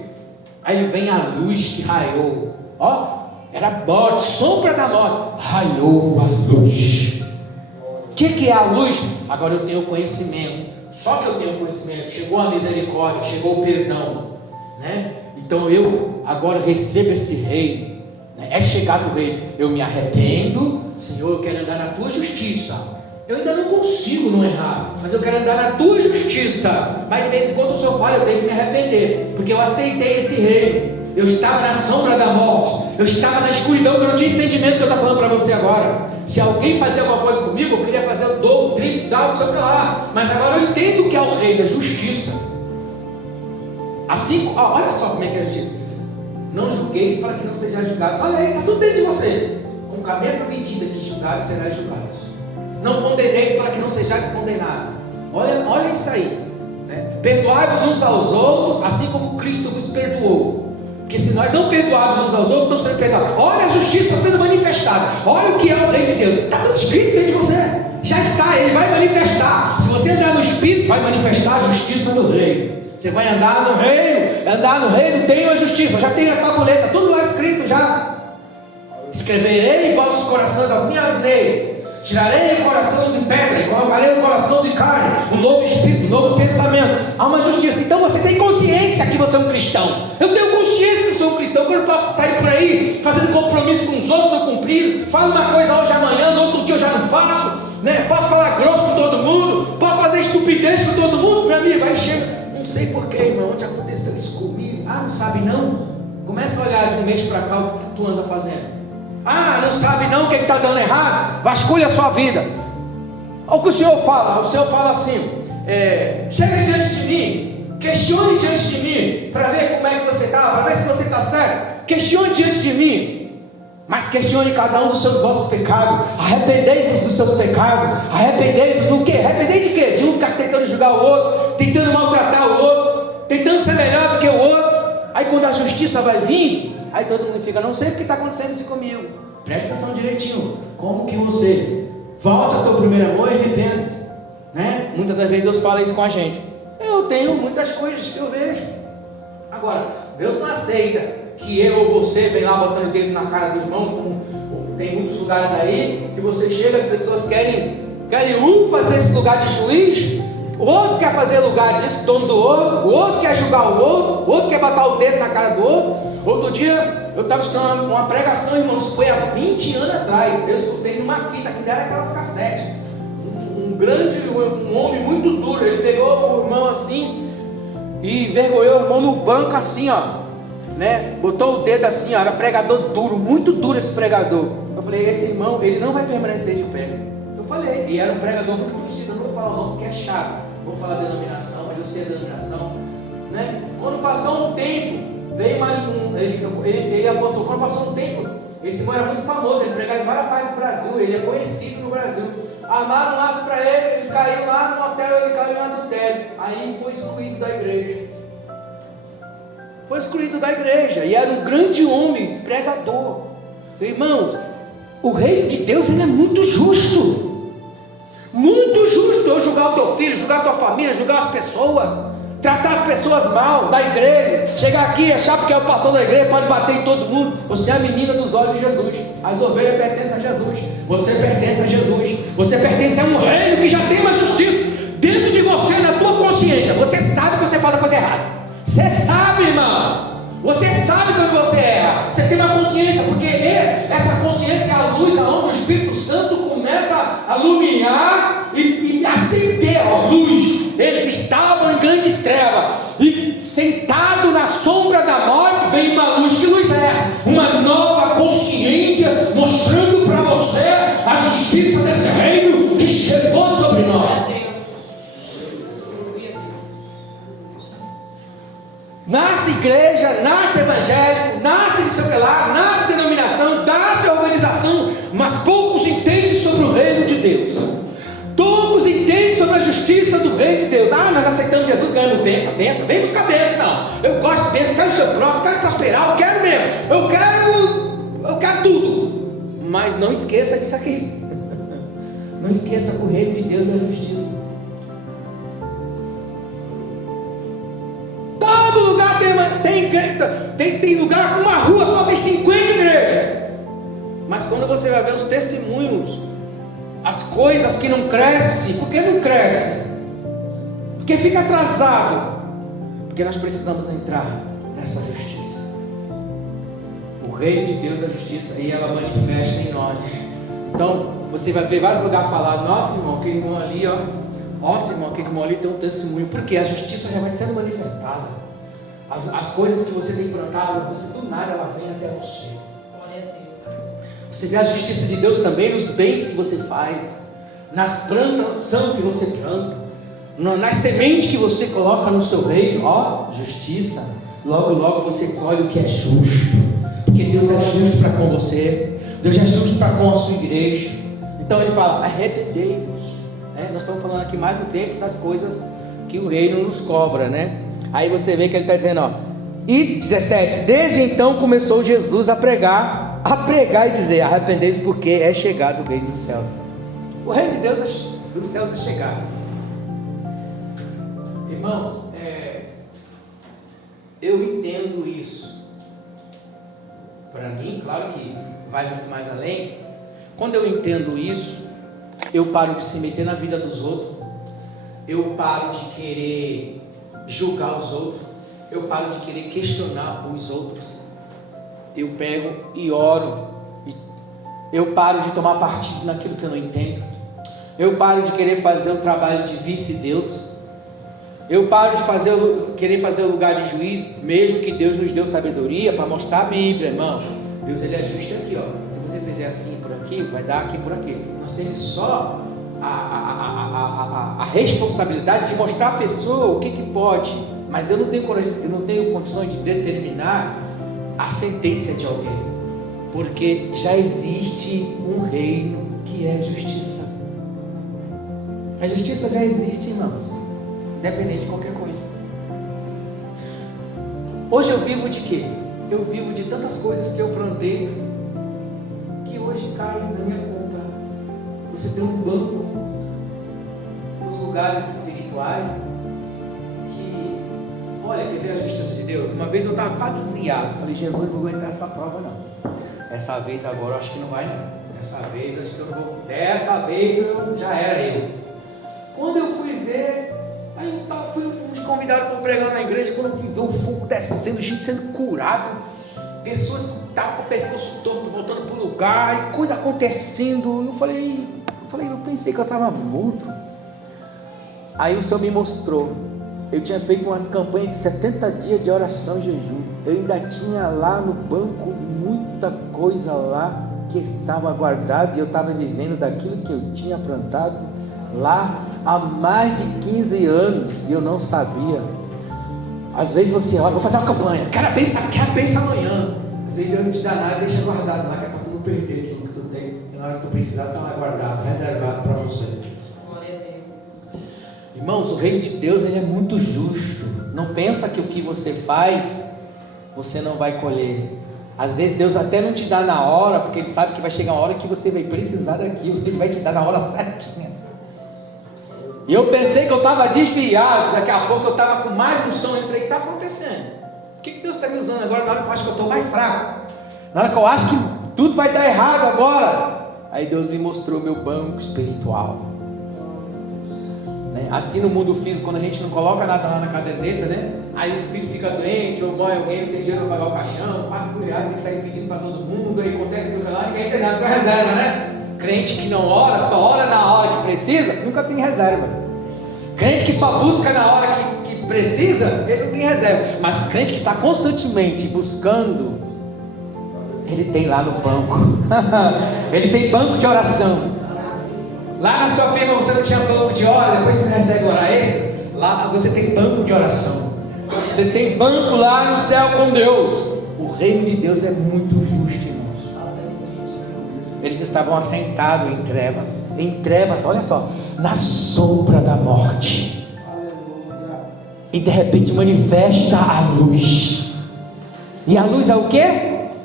Aí vem a luz que raiou. Ó, era morte, sombra da morte. Raiou a luz. O que é a luz? Agora eu tenho conhecimento. Só que eu tenho conhecimento. Chegou a misericórdia, chegou o perdão, né? Então eu agora recebo este reino, né? É chegado o reino. Eu me arrependo, Senhor, eu quero andar na tua justiça. Eu ainda não consigo não errar, mas eu quero andar na tua justiça. Mas de vez em quando o Senhor fala: eu tenho que me arrepender, porque eu aceitei esse reino. Eu estava na sombra da morte, eu estava na escuridão, que eu não tinha entendimento do que eu estou falando para você agora. Se alguém fazia alguma coisa comigo, eu queria fazer o dobro, o triplo, não sei o que lá. Mas agora eu entendo o que é o reino, a justiça. Assim, olha só como é que é a justiça. Não julgueis para que não sejam julgados. Olha aí, está tudo dentro de você. Com a mesma medida que julgados, serás julgados. Não condeneis para que não sejais condenados. Olha isso aí, né? Perdoai-vos uns aos outros, assim como Cristo vos perdoou. Porque se nós não perdoarmos uns aos outros, não seremos perdoados. Olha a justiça sendo manifestada. Olha o que é o reino de Deus. Está tudo escrito dentro de você. Já está, ele vai manifestar. Se você andar no Espírito, vai manifestar a justiça do reino. Você vai andar no reino tem a justiça. Já tem a tabuleta, tudo lá escrito já. Escreverei em vossos corações as minhas leis. Tirarei o coração de pedra e colocarei o coração de carne. Um novo espírito, um novo pensamento. Há uma justiça. Então você tem consciência que você é um cristão. Eu tenho consciência que eu sou um cristão. Eu não posso sair por aí fazendo compromisso com os outros, não cumprir. Falo uma coisa hoje, amanhã, no outro dia eu já não faço, né? Posso falar grosso com todo mundo, posso fazer estupidez com todo mundo, meu amigo. Aí chega, não sei porquê, irmão, onde aconteceu isso comigo? Ah, não sabe não? Começa a olhar de um mês para cá o que tu anda fazendo. Ah, não sabe não o que está dando errado? Vasculhe a sua vida. Olha o que o Senhor fala. O Senhor fala assim: chegue diante de mim, questione diante de mim, para ver como é que você está, para ver se você está certo. Questione diante de mim, mas questione cada um dos seus vossos pecados. Arrependei-vos dos seus pecados. Arrependei-vos do quê? Arrependei de quê? De um ficar tentando julgar o outro, tentando maltratar o outro, tentando ser melhor do que o outro. Aí quando a justiça vai vir, aí todo mundo fica: não sei porque está acontecendo isso comigo. Presta atenção direitinho. Como que você volta ao teu primeiro amor e arrepende, né? Muitas das vezes Deus fala isso com a gente. Eu tenho muitas coisas que eu vejo. Agora, Deus não aceita que eu ou você vem lá botando o dedo na cara do irmão, como tem muitos lugares aí, que você chega, as pessoas querem fazer esse lugar de juiz, o outro quer fazer lugar disso, dono do outro, o outro quer julgar o outro quer botar o dedo na cara do outro. Outro dia, eu estava escutando uma pregação, irmãos, foi há 20 anos atrás, eu escutei numa fita, que deram aquelas cassetes, um homem muito duro, ele pegou o irmão assim, e envergonhou o irmão no banco assim, ó, né? Botou o dedo assim, ó, era pregador duro, muito duro esse pregador. Eu falei: esse irmão, ele não vai permanecer de pé. Eu falei, e era um pregador muito conhecido, eu não vou falar o nome porque é chato, vou falar a denominação, mas eu sei a denominação, né? Quando passou um tempo, veio ele apontou, quando passou um tempo, esse irmão era muito famoso, ele pregava em várias partes do Brasil, ele é conhecido no Brasil. Armaram um laço para ele caiu lá no hotel, ele caiu em adultério, aí foi excluído da igreja. Foi excluído da igreja, e era um grande homem, pregador. Irmãos, o reino de Deus, ele é muito justo. Muito justo. Eu julgar o teu filho, julgar a tua família, julgar as pessoas, tratar as pessoas mal, da igreja, chegar aqui e achar porque é o pastor da igreja, pode bater em todo mundo. Você é a menina dos olhos de Jesus. As ovelhas pertencem a Jesus. Você pertence a Jesus. Você pertence a um reino que já tem uma justiça dentro de você, na tua consciência. Você sabe que você faz a coisa errada. Você sabe, irmão. Você sabe quando você erra. Você tem uma consciência, porque essa consciência é a luz aonde o Espírito Santo começa a iluminar e acender a luz. Eles estavam em grandes trevas, e sentado na sombra da morte vem uma luz. Que luz é essa? Uma nova consciência, mostrando para você a justiça desse reino que chegou sobre nós. Nasce igreja, nasce evangélico, nasce discipulado, nasce denominação, nasce organização, mas poucos entendem sobre o reino de Deus. Poucos entendem sobre a justiça do reino de Deus. Ah, nós aceitamos Jesus, ganhamos bênção, vem buscar bênção. Não, eu gosto de bênção, quero ser próprio, quero prosperar, eu quero mesmo, eu quero tudo. Mas não esqueça disso aqui. Não esqueça que o reino de Deus é a justiça. Todo lugar tem lugar com uma rua só tem 50 igrejas. Mas quando você vai ver os testemunhos, as coisas que não crescem, por que não cresce? Porque fica atrasado. Porque nós precisamos entrar nessa justiça. O reino de Deus é a justiça, e ela manifesta em nós. Então você vai ver vários lugares falar: nossa, irmão, aquele irmão ali, ó. Nossa, irmão, aquele irmão ali tem um testemunho. Porque a justiça já vai sendo manifestada. As coisas que você tem plantado, você do nada ela vem até você. Você vê a justiça de Deus também nos bens que você faz, nas plantações que você planta, nas sementes que você coloca no seu reino. Ó, justiça. Logo, logo você colhe o que é justo, porque Deus é justo para com você, Deus é justo para com a sua igreja. Então ele fala: arrependei-vos. Nós estamos falando aqui mais do tempo das coisas que o reino nos cobra, né? Aí você vê que ele está dizendo, ó, e 17: desde então começou Jesus a pregar e dizer: arrependei-vos, porque é chegado o reino dos céus. O reino de Deus dos céus é chegado. Irmãos, eu entendo isso. Para mim, claro que vai muito mais além. Quando eu entendo isso, eu paro de se meter na vida dos outros, eu paro de querer julgar os outros, eu paro de querer questionar os outros. Eu pego e oro, eu paro de tomar partido naquilo que eu não entendo, eu paro de querer fazer o trabalho de vice-deus, eu paro de querer fazer o lugar de juiz, mesmo que Deus nos deu sabedoria para mostrar a Bíblia, irmão. Deus ele é justo aqui, ó. Se você fizer assim por aqui, vai dar aqui por aqui. Nós temos só a responsabilidade de mostrar à pessoa o que pode, mas eu não tenho condições de determinar a sentença de alguém, porque já existe um reino que é justiça. A justiça já existe, irmãos, independente de qualquer coisa. Hoje eu vivo de quê? Eu vivo de tantas coisas que eu plantei, que hoje caem na minha conta. Você tem um banco nos lugares espirituais que, olha, quer ver a justiça de Deus? Uma vez eu estava quase desviado, falei, Jesus, não vou aguentar essa prova não. Essa vez agora eu acho que não vai não. Dessa vez acho que eu não vou. Dessa vez já era eu. Quando eu fui ver, aí eu fui convidado para pregar na igreja. Quando eu fui ver o fogo descendo, gente sendo curado, pessoas que estavam com o pescoço torto voltando para o lugar, e coisa acontecendo. Eu pensei que eu estava morto. Aí o Senhor me mostrou. Eu tinha feito uma campanha de 70 dias de oração e jejum. Eu ainda tinha lá no banco muita coisa lá que estava guardada, e eu estava vivendo daquilo que eu tinha plantado lá há mais de 15 anos e eu não sabia. Às vezes você olha, vou fazer uma campanha, quero pensar amanhã. Às vezes Deus não te dá nada, deixa guardado lá, que é para tu não perder aquilo que tu tem, e na hora que tu precisar está lá guardado, reservado para você. Irmãos, o reino de Deus ele é muito justo. Não pensa que o que você faz você não vai colher. Às vezes Deus até não te dá na hora, porque Ele sabe que vai chegar uma hora que você vai precisar daquilo. Ele vai te dar na hora certinha. E eu pensei que eu estava desviado. Daqui a pouco eu estava com mais unção. Eu falei, o que está acontecendo? O que Deus está me usando agora na hora que eu acho que eu estou mais fraco? Na hora que eu acho que tudo vai dar errado agora? Aí Deus me mostrou o meu banco espiritual. Assim no mundo físico, quando a gente não coloca nada lá na caderneta, né? Aí o filho fica doente, ou morre alguém, não tem dinheiro para pagar o caixão, parte por tem que sair pedindo para todo mundo, aí acontece tudo lá, ninguém tem nada para reserva, né? Crente que não ora, só ora na hora que precisa, nunca tem reserva. Crente que só busca na hora que precisa, ele não tem reserva. Mas crente que está constantemente buscando, ele tem lá no banco. Ele tem banco de oração. Lá na sua firma você não tinha banco de hora, depois você recebe hora extra. Lá você tem banco de oração. Você tem banco lá no céu com Deus. O reino de Deus é muito justo, irmãos. Eles estavam assentados em trevas, olha só, na sombra da morte. E de repente manifesta a luz. E a luz é o quê?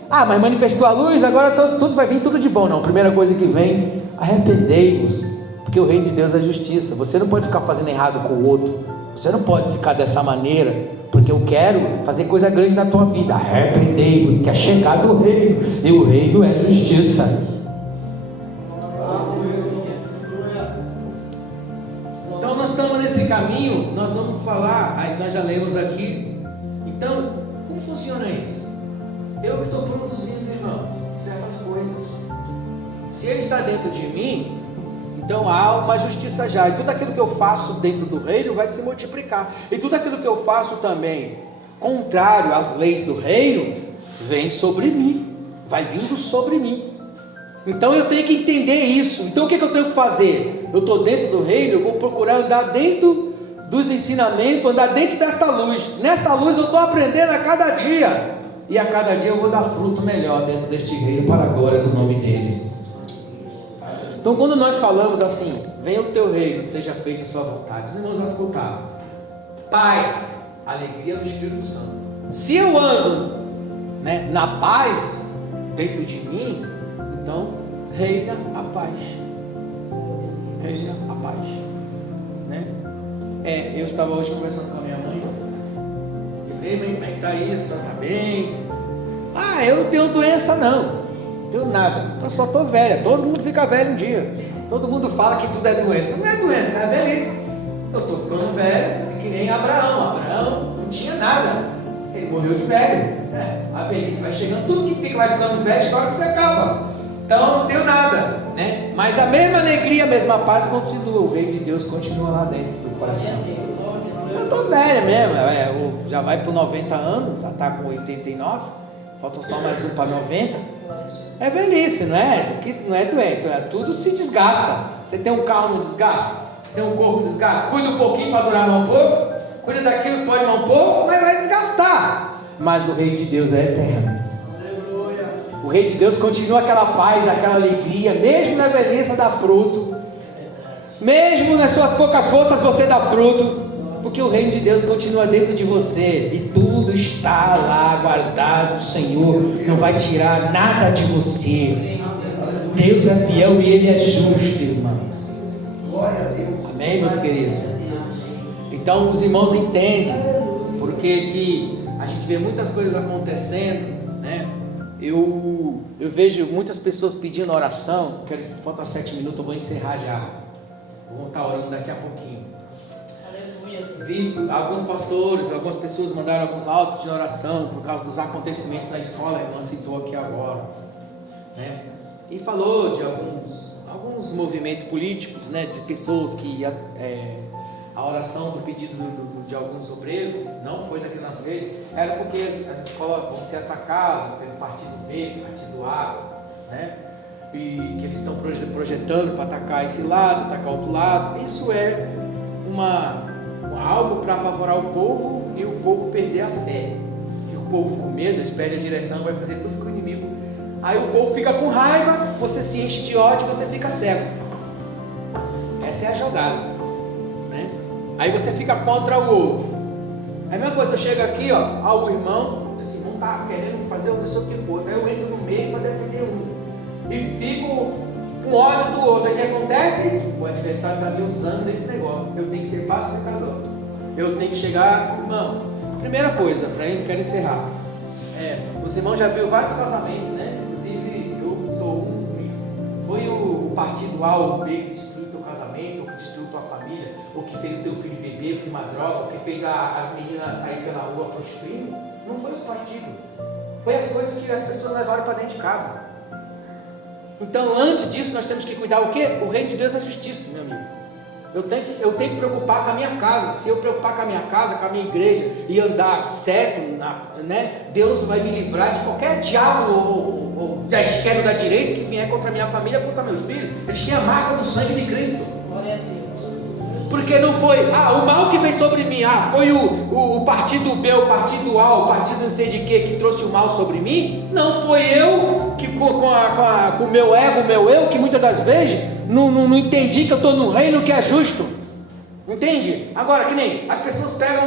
Mas manifestou a luz, agora tudo vai vir tudo de bom. Não, primeira coisa que vem, arrependei-vos, porque o reino de Deus é justiça. Você não pode ficar fazendo errado com o outro. Você não pode ficar dessa maneira, porque eu quero fazer coisa grande na tua vida. Arrependei-vos, que é chegado o reino, e o reino é justiça. Então nós estamos nesse caminho, nós vamos falar, aí nós já lemos aqui. Então, como funciona isso? Eu estou produzindo, irmão, certas coisas. Se Ele está dentro de mim, então há uma justiça já. E tudo aquilo que eu faço dentro do reino vai se multiplicar. E tudo aquilo que eu faço também, contrário às leis do reino, vem sobre mim. Vai vindo sobre mim. Então eu tenho que entender isso. Então o que eu tenho que fazer? Eu estou dentro do reino, eu vou procurar andar dentro dos ensinamentos, andar dentro desta luz. Nesta luz eu estou aprendendo a cada dia. E a cada dia eu vou dar fruto melhor dentro deste reino para a glória do nome dele. Então quando nós falamos assim, venha o teu reino, seja feita a sua vontade, os irmãos vão escutar. Paz, alegria no Espírito Santo. Se eu ando, na paz dentro de mim, então reina a paz. Reina a paz. Eu estava hoje conversando com a minha mãe. Como é que está isso? Está bem? Eu não tenho doença não. Não tenho nada. Eu só estou velha. Todo mundo fica velho um dia. Todo mundo fala que tudo é doença. Não é doença, é velhice. Eu estou ficando velho, que nem Abraão. Abraão não tinha nada. Ele morreu de velho. A velhice vai chegando, tudo que fica vai ficando velho, história que se acaba. Então eu não tenho nada, Mas a mesma alegria, a mesma paz continua. O reino de Deus continua lá dentro do coração. Eu estou velha mesmo, já vai por 90 anos, já está com 89, falta só mais um para 90. É velhice, não é? Não é doente, tudo se desgasta. Você tem um carro, não desgasta? Você tem um corpo, não desgasta? Cuida um pouquinho para durar mais um pouco, cuida daquilo, pode mais um pouco, mas vai desgastar. Mas o reino de Deus é eterno. O reino de Deus continua aquela paz, aquela alegria, mesmo na velhice dá fruto, mesmo nas suas poucas forças você dá fruto, porque o reino de Deus continua dentro de você e tudo está lá guardado. O Senhor não vai tirar nada de você. Deus é fiel e Ele é justo, irmãos. Amém, meus queridos? Então os irmãos entendem porque que a gente vê muitas coisas acontecendo, né? Eu vejo muitas pessoas pedindo oração. Falta 7 minutos, eu vou encerrar já. Vou estar orando daqui a pouquinho. Vi alguns pastores, algumas pessoas mandaram alguns áudios de oração por causa dos acontecimentos na escola. A irmã citou aqui agora, né? E falou de alguns movimentos políticos, né? De pessoas que a oração do pedido de alguns obreiros não foi daquelas vezes, era porque as escolas vão ser atacadas pelo partido B, partido A, né? E que eles estão projetando para atacar esse lado, atacar outro lado. Isso é algo para apavorar o povo e o povo perder a fé. E o povo com medo, eles perdem a direção, vai fazer tudo que o inimigo. Aí o povo fica com raiva, você se enche de ódio, você fica cego. Essa é a jogada, né? Aí você fica contra o outro. É a mesma coisa, eu chego aqui, ó, o irmão, esse irmão está querendo fazer uma pessoa que o outro. Aí eu entro no meio para defender um. E fico com ódio do outro. Aí o que acontece? O adversário está me usando desse negócio. Eu tenho que ser pacificador. Eu tenho que chegar, irmãos. Primeira coisa, para isso eu quero encerrar. Os irmãos já viram vários casamentos, né? Inclusive eu sou um disso. Foi o partido A ou B que destruiu teu casamento, ou que destruiu tua família, ou que fez o teu filho beber, fumar droga, ou que fez as meninas sair pela rua prostituindo. Não foi os partidos. Foi as coisas que as pessoas levaram para dentro de casa. Então, antes disso, nós temos que cuidar o quê? O reino de Deus é justiça, meu amigo. Eu tenho que preocupar com a minha casa. Se eu preocupar com a minha casa, com a minha igreja e andar certo, né? Deus vai me livrar de qualquer diabo ou da esquerda ou da direita que vier contra a minha família, contra meus filhos. Eles têm a marca do sangue de Cristo. Glória a Deus. Porque não foi, o mal que veio sobre mim, foi o partido B, o partido A, o partido não sei de que trouxe o mal sobre mim. Não foi eu que com o meu ego, o meu eu, que muitas das vezes não entendi que eu estou num reino que é justo. Entende? Agora, que nem as pessoas pegam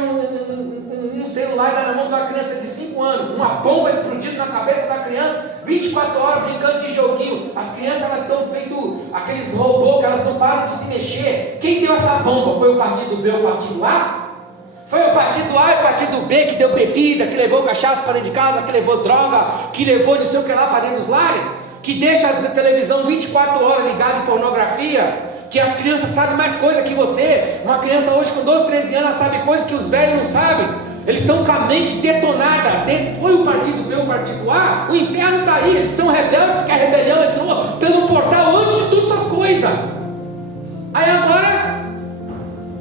um celular e dão na mão de uma criança de 5 anos, uma bomba explodindo na cabeça da criança, 24 horas brincando de joguinho. As crianças, elas estão feito aqueles robôs que elas não param de se mexer. Quem deu essa bomba? Foi o partido B ou o partido A? Foi o partido A e o partido B que deu bebida, que levou cachaça para dentro de casa, que levou droga, que levou não sei o que lá para dentro dos lares, que deixa a televisão 24 horas ligada em pornografia, que as crianças sabem mais coisa que você. Uma criança hoje com 12, 13 anos sabe coisas que os velhos não sabem. Eles estão com a mente detonada. Foi o partido B ou o partido A? O inferno está aí. Eles são rebeldes porque a rebelião entrou pelo portal antes de todas essas coisas. Aí agora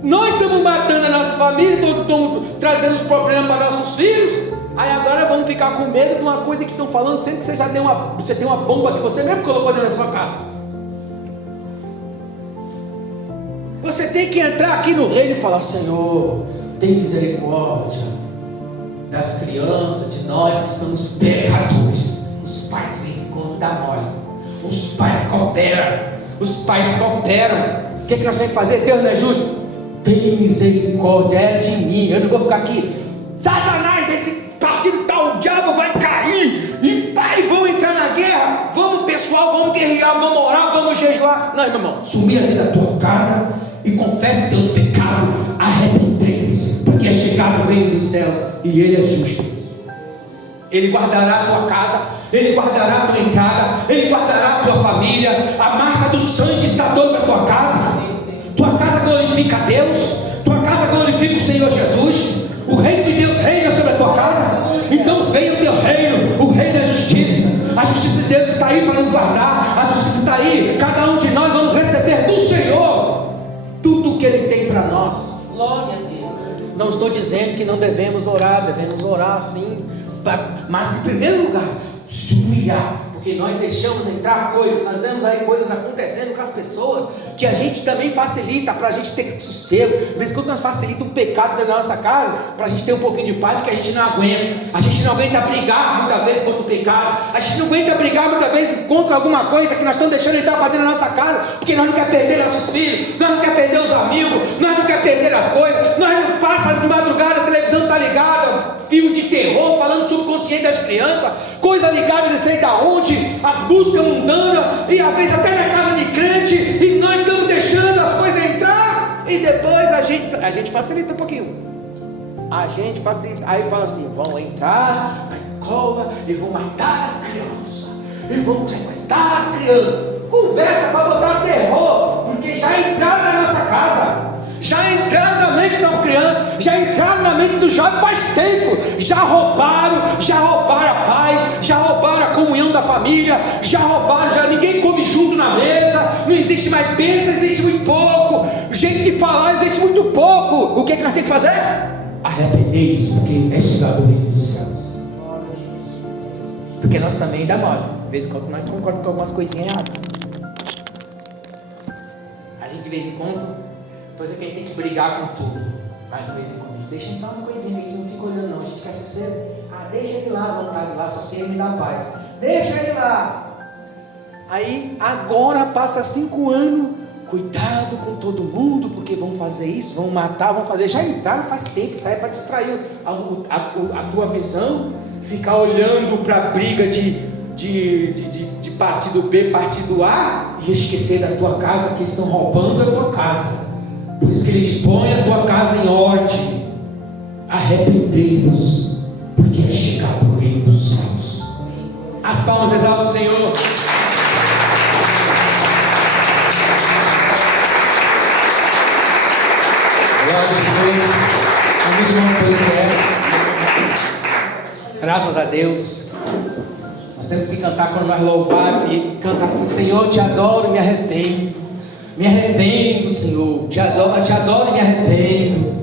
nós estamos matando a nossa família, estamos trazendo os problemas para nossos filhos. Aí agora vamos ficar com medo de uma coisa que estão falando, sendo que você tem uma bomba que você mesmo colocou dentro da sua casa. Você tem que entrar aqui no reino e falar: Senhor, tem misericórdia das crianças, de nós que somos pecadores. Os pais de vez em quando dá mole. Os pais cooperam. O que nós temos que fazer? Deus não é justo? Tem misericórdia de mim. Eu não vou ficar aqui. Satanás, desse partido tal, o diabo vai cair. E pai, vamos entrar na guerra. Vamos pessoal, vamos guerrear, vamos orar, vamos jejuar. Não, meu irmão, sumir ali da tua casa e confesse teus pecados, arrependei-vos, porque é chegado o reino dos céus e Ele é justo. Ele guardará a tua casa, Ele guardará a tua entrada, Ele guardará a tua família. A marca do sangue está toda na tua casa. Tua casa glorifica a Deus, tua casa glorifica o Senhor Jesus. O reino de Deus reina sobre a tua casa. Então venha o teu reino, o reino da justiça. A justiça de Deus está aí para nos guardar. A justiça está aí, cada um de nós vamos receber do Senhor tudo o que Ele tem para nós. Glória a Deus. Não estou dizendo que não devemos orar sim, Mas em primeiro lugar, humilhar. Porque nós deixamos entrar coisas, nós vemos aí coisas acontecendo com as pessoas, que a gente também facilita para a gente ter sossego. De vez em quando nós facilitamos um pecado dentro da nossa casa, para a gente ter um pouquinho de paz, porque a gente não aguenta. A gente não aguenta brigar muitas vezes contra o pecado. A gente não aguenta brigar muitas vezes contra alguma coisa que nós estamos deixando entrar para dentro da nossa casa, porque nós não queremos perder nossos filhos, nós não queremos perder os amigos, nós não queremos perder as coisas, nós não passamos de madrugada, a televisão está ligada, filme de terror, falando sobre o consciente das crianças, coisa ligada não sei da onde, as buscas mundanas, e às vezes até na casa de crente, e nós estamos deixando as coisas entrar, e depois a gente facilita um pouquinho. A gente facilita, aí fala assim: vão entrar na escola e vão matar as crianças, e vão sequestrar as crianças. Conversa para botar terror, porque já entraram na nossa casa, já entraram na mente das crianças, já entraram na mente do jovem faz tempo, já roubaram a paz, já roubaram a comunhão da família, já ninguém come junto na mesa, não existe mais bênção, existe muito pouco, gente de falar existe muito pouco. O que é que nós temos que fazer? Arrepender-se, porque é chegado o reino dos céus. Porque nós também dá mole, de vez em quando nós concordamos com algumas coisinhas erradas. A gente de vez em quando, coisa que a gente tem que brigar com tudo, mas de vez em quando a gente deixa entrar umas coisinhas, a gente não fica olhando não, a gente quer sossego. Deixa ele lá à vontade, lá sossego me dá paz, deixa ele lá. Aí agora passa 5 anos, cuidado com todo mundo, porque vão fazer isso, vão matar, vão fazer, já entraram faz tempo, isso aí é para distrair a tua visão, ficar olhando para a briga de partido B, partido A, e esquecer da tua casa, que estão roubando a tua casa. Por isso que ele diz: põe a tua casa em ordem, arrependei-vos, porque é chegado o reino dos céus. As palmas exaltam o Senhor. Glória a Jesus. Graças a Deus. Nós temos que cantar quando nós louvar e cantar assim: Senhor, te adoro e me arrependo. Me arrependo, Senhor. Te adoro e me arrependo.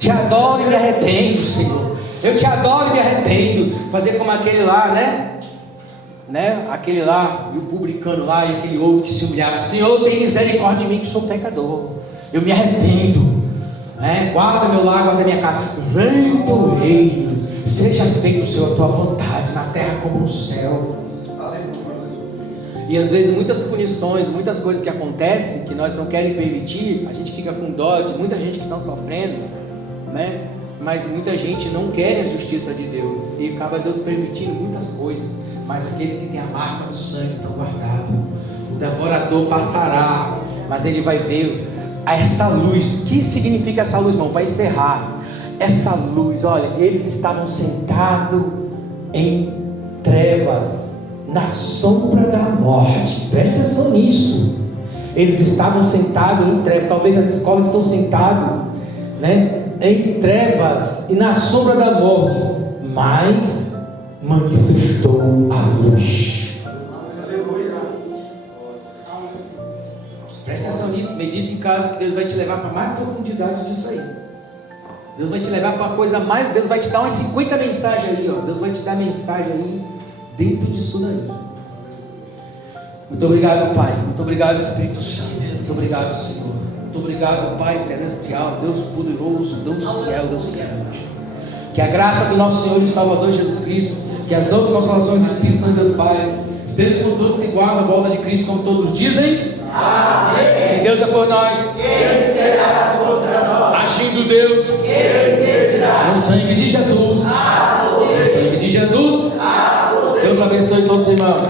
Te adoro e me arrependo, Senhor. Eu te adoro e me arrependo. Fazer como aquele lá, né? Aquele lá, e o publicano lá, e aquele outro que se humilhava: Senhor, tem misericórdia de mim, que sou pecador. Eu me arrependo. Guarda meu lar, guarda minha casa. Vem o teu reino. Seja feito, Senhor, a tua vontade, na terra como no céu. E às vezes muitas punições, muitas coisas que acontecem, que nós não queremos permitir, a gente fica com dó de muita gente que está sofrendo, né? Mas muita gente não quer a justiça de Deus, e acaba Deus permitindo muitas coisas. Mas aqueles que têm a marca do sangue estão guardados. O devorador passará, mas ele vai ver essa luz. O que significa essa luz, irmão? Para encerrar, essa luz, olha, eles estavam sentados em trevas, na sombra da morte. Preste atenção nisso. Eles estavam sentados em trevas. Talvez as escolas estão sentadas, né, em trevas e na sombra da morte, mas manifestou a luz. Preste atenção nisso. Medita em casa, que Deus vai te levar para mais profundidade disso aí. Deus vai te levar para uma coisa mais. Deus vai te dar umas 50 mensagens aí, ó. Deus vai te dar mensagem aí dentro disso daí. Muito obrigado, Pai. Muito obrigado, Espírito Santo. Muito obrigado, Senhor. Muito obrigado, Pai celestial, Deus poderoso, Deus fiel, Deus grande. Que a graça do nosso Senhor e Salvador Jesus Cristo, que as doces consolações do Espírito Santo Deus Pai estejam com todos que guardam a volta de Cristo, como todos dizem. Amém. Se Deus é por nós, quem será contra nós? Agindo Deus, quem impedirá? No sangue de Jesus, no sangue de Jesus, Deus abençoe todos os irmãos.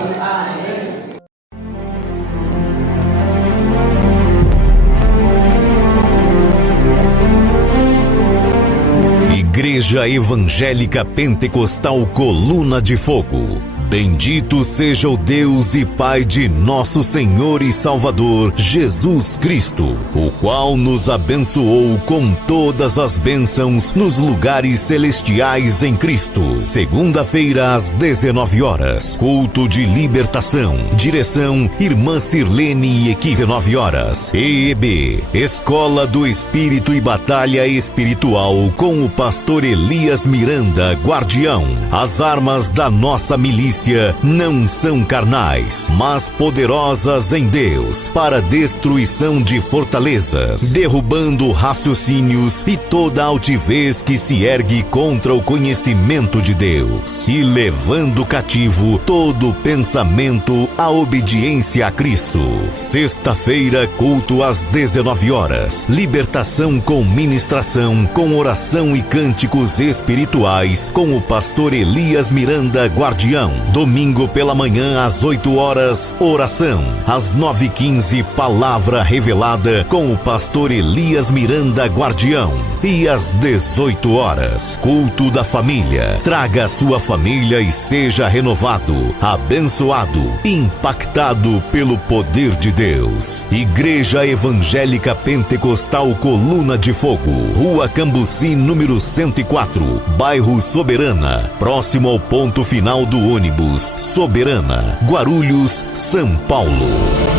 Igreja Evangélica Pentecostal Coluna de Fogo, Bendito seja o Deus e Pai de nosso Senhor e Salvador, Jesus Cristo, o qual nos abençoou com todas as bênçãos nos lugares celestiais em Cristo. Segunda-feira às 19 horas, culto de libertação. Direção, Irmã Sirlene e equipe. 19 horas, EEB, Escola do Espírito e Batalha Espiritual com o pastor Elias Miranda, guardião. As armas da nossa milícia não são carnais, mas poderosas em Deus, para destruição de fortalezas, derrubando raciocínios e toda altivez que se ergue contra o conhecimento de Deus, e levando cativo todo pensamento à obediência a Cristo. Sexta-feira, culto às 19 horas. Libertação com ministração, com oração e cânticos espirituais, com o pastor Elias Miranda, guardião. Domingo pela manhã, às 8 horas, oração. Às 9h15, palavra revelada, com o pastor Elias Miranda, guardião. E às 18 horas, culto da família. Traga a sua família e seja renovado, abençoado, impactado pelo poder de Deus. Igreja Evangélica Pentecostal Coluna de Fogo, Rua Cambuci, número 104, bairro Soberana, próximo ao ponto final do ônibus Soberana, Guarulhos, São Paulo.